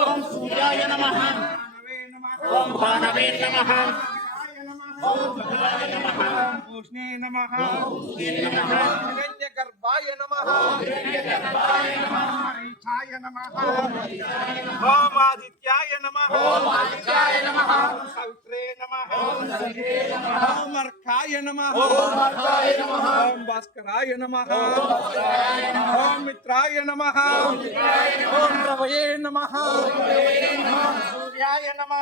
ओम सूर्याय नमः ओम भानवे नमः ओम भद्राय नमः ओम पूष्णे नमः हिरण्यगर्भाय नमः ईशाय नमः ओम आदित्याय नमः ओम सवित्रे नमः ओम अर्काय नमः ओम भास्कराय नमः ओम मित्राय नमः ओम रवये नमः सूर्याय नमः